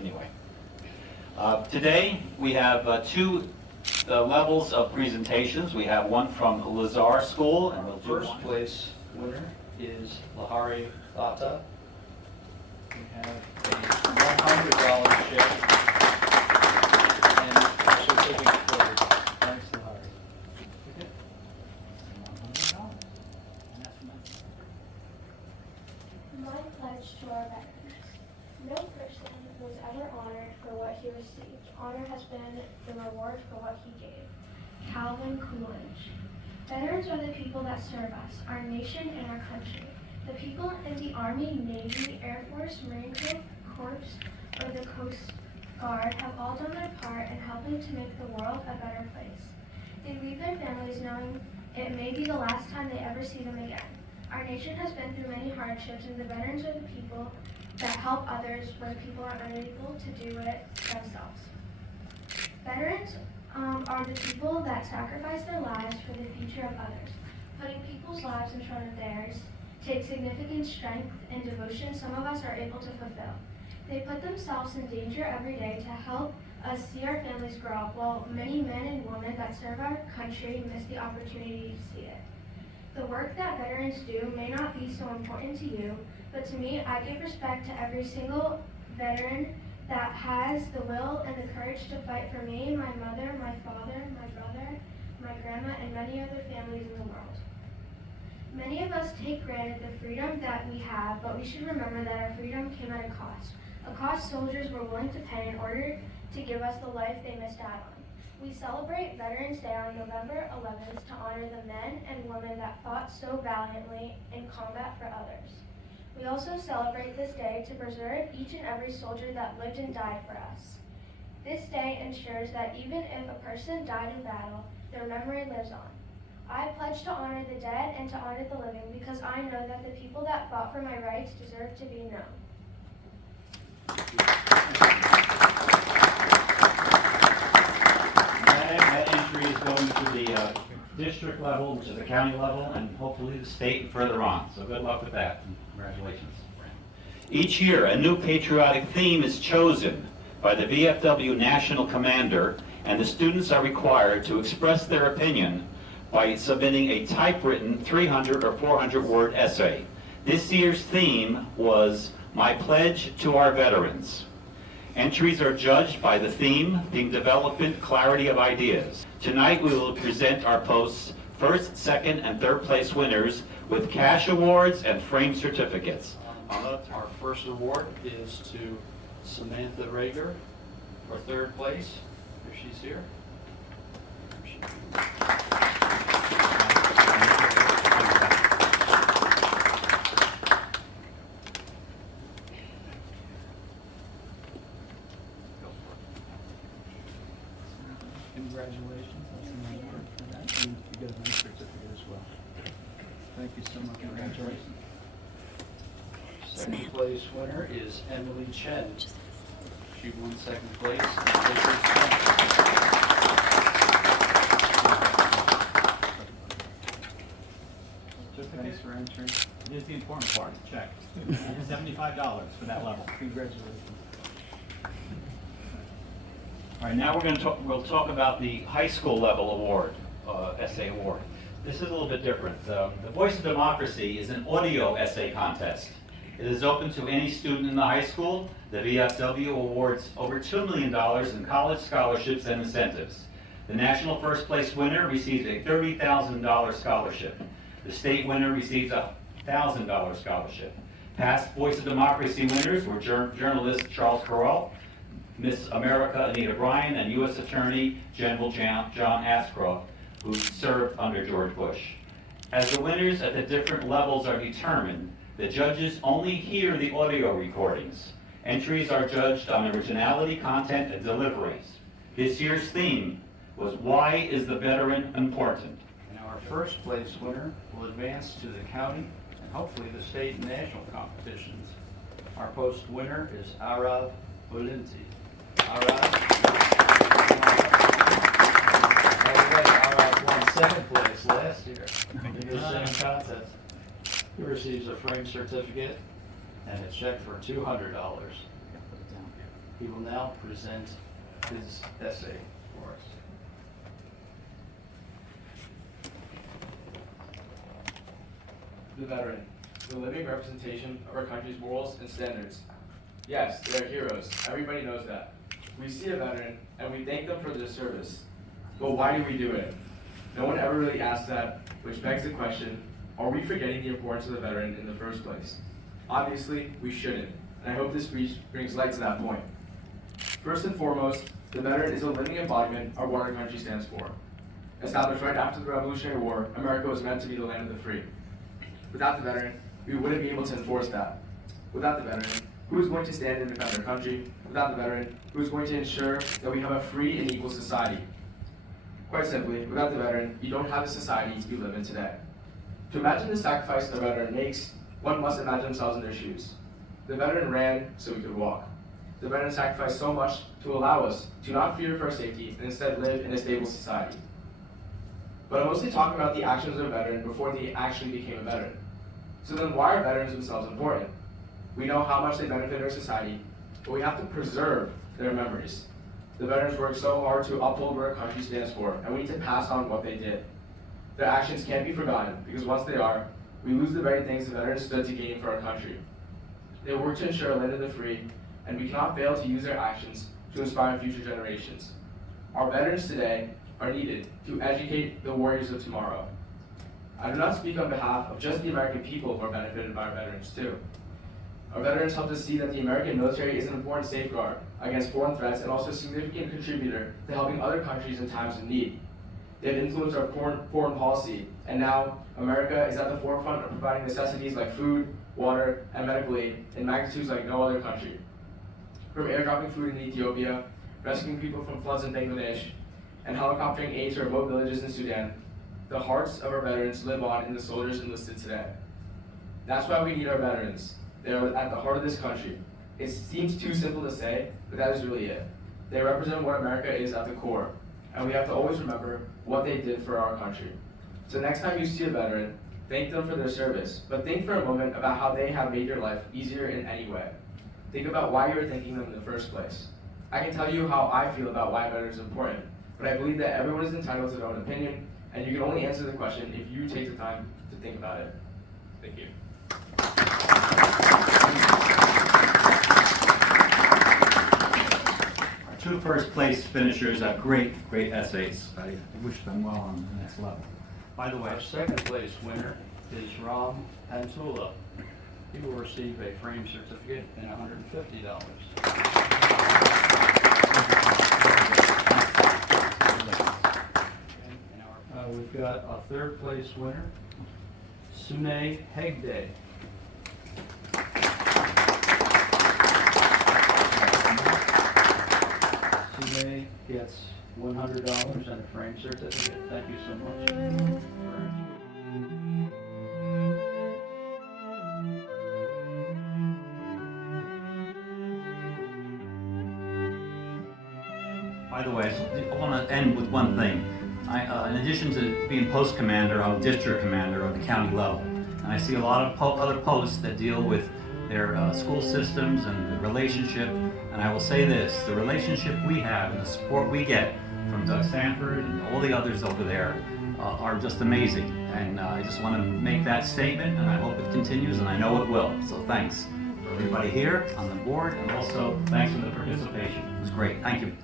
anyway. Today we have two levels of presentations. We have one from Lazar School, and Our first place winner is Lahari Thata. We have a $100 check and a certificate for her. Thanks, Lahari. My pledge to our veterans. No person was ever honored for what he received. Honor has been the reward for what he gave. Calvin Coolidge. Veterans are the people that serve us, our nation and our country. The people in the Army, Navy, Air Force, Marine Corps, or the Coast Guard have all done their part in helping to make the world a better place. They leave their families knowing it may be the last time they ever see them again. Our nation has been through many hardships, and the veterans are the people that help others where people are unable to do it themselves. Veterans are the people that sacrifice their lives for the future of others. Putting people's lives in front of theirs takes significant strength and devotion some of us are able to fulfill. They put themselves in danger every day to help us see our families grow up, while many men and women that serve our country miss the opportunity to see it. The work that veterans do may not be so important to you, but to me, I give respect to every single veteran that has the will and the courage to fight for me, my mother, my father, my brother, my grandma, and many other families in the world. Many of us take granted the freedom that we have, but we should remember that our freedom came at a cost soldiers were willing to pay in order to give us the life they missed out on. We celebrate Veterans Day on November 11th to honor the men and women that fought so valiantly in combat for others. We also celebrate this day to preserve each and every soldier that lived and died for us. This day ensures that even if a person died in battle, their memory lives on. I pledge to honor the dead and to honor the living because I know that the people that fought for my rights deserve to be known. That entry is going to the district level, which is the county level, and hopefully the state and further on. So good luck with that, and congratulations. Each year, a new patriotic theme is chosen by the VFW National Commander, and the students are required to express their opinion by submitting a typewritten 300 or 400-word essay. This year's theme was My Pledge to Our Veterans. Entries are judged by the theme, being development, clarity of ideas. Tonight we will present our post's first, second, and third place winners with cash awards and framed certificates. Our first award is to Samantha Rager for third place, if she's here. Congratulations. That's an award for that. And you get a nice certificate as well. Thank you so much. Congratulations. Second place winner is Emily Chen. She won second place. Thanks for entering. It is the important part, check. $75 for that level. Congratulations. All right, now we'll talk about the high school level award, essay award. This is a little bit different. The Voice of Democracy is an audio essay contest. It is open to any student in the high school. The VFW awards over $2 million in college scholarships and incentives. The national first place winner receives a $30,000 scholarship. The state winner receives a $1,000 scholarship. Past Voice of Democracy winners were journalist Charles Coll, Miss America Anita Bryan, and U.S. Attorney General John Ashcroft, who served under George Bush. As the winners at the different levels are determined, the judges only hear the audio recordings. Entries are judged on originality, content, and deliveries. This year's theme was Why is the Veteran Important? And our first place winner will advance to the county and hopefully the state and national competitions. Our post winner is Arav Ulinti. Arav. By the way, Arav won second place last year in the same contest. He receives a framed certificate and a check for $200. He will now present his essay for us. The veteran, the living representation of our country's morals and standards. Yes, they are heroes. Everybody knows that. We see a veteran and we thank them for their service. But why do we do it? No one ever really asks that, which begs the question, are we forgetting the importance of the veteran in the first place? Obviously, we shouldn't, and I hope this speech brings light to that point. First and foremost, the veteran is a living embodiment of what our country stands for. Established right after the Revolutionary War, America was meant to be the land of the free. Without the veteran, we wouldn't be able to enforce that. Without the veteran, who is going to stand and defend our country? Without the veteran, who is going to ensure that we have a free and equal society? Quite simply, without the veteran, you don't have the society we live in today. To imagine the sacrifice a veteran makes, one must imagine themselves in their shoes. The veteran ran so we could walk. The veteran sacrificed so much to allow us to not fear for our safety and instead live in a stable society. But I'm mostly talking about the actions of a veteran before they actually became a veteran. So then why are veterans themselves important? We know how much they benefit our society, but we have to preserve their memories. The veterans worked so hard to uphold what our country stands for, and we need to pass on what they did. Their actions can't be forgotten, because once they are, we lose the very things the veterans stood to gain for our country. They worked to ensure a land of the free, and we cannot fail to use their actions to inspire future generations. Our veterans today are needed to educate the warriors of tomorrow. I do not speak on behalf of just the American people who are benefited by our veterans too. Our veterans helped us see that the American military is an important safeguard against foreign threats and also a significant contributor to helping other countries in times of need. They have influenced our foreign policy, and now America is at the forefront of providing necessities like food, water, and medical aid in magnitudes like no other country. From airdropping food in Ethiopia, rescuing people from floods in Bangladesh, and helicoptering aid to remote villages in Sudan, the hearts of our veterans live on in the soldiers enlisted today. That's why we need our veterans. They are at the heart of this country. It seems too simple to say, but that is really it. They represent what America is at the core, and we have to always remember what they did for our country. So next time you see a veteran, thank them for their service, but think for a moment about how they have made your life easier in any way. Think about why you were thanking them in the first place. I can tell you how I feel about why veterans are important, but I believe that everyone is entitled to their own opinion, and you can only answer the question if you take the time to think about it. Thank you. Our two first place finishers have great essays. I wish them well on the next level. By the way, Our second place winner is Ram Hanzl. He will receive a frame certificate and $150. We've got a third place winner, Sune Hegde. Sune gets $100 and a frame certificate. Thank you so much. By the way, I want to end with one thing. In addition to being post commander, I'm district commander on the county level. And I see a lot of other posts that deal with their school systems and the relationship. And I will say this, the relationship we have and the support we get from Doug Sanford and all the others over there are just amazing. And I just want to make that statement, and I hope it continues, and I know it will. So thanks for everybody here on the board, and also thanks for the participation. It was great. Thank you.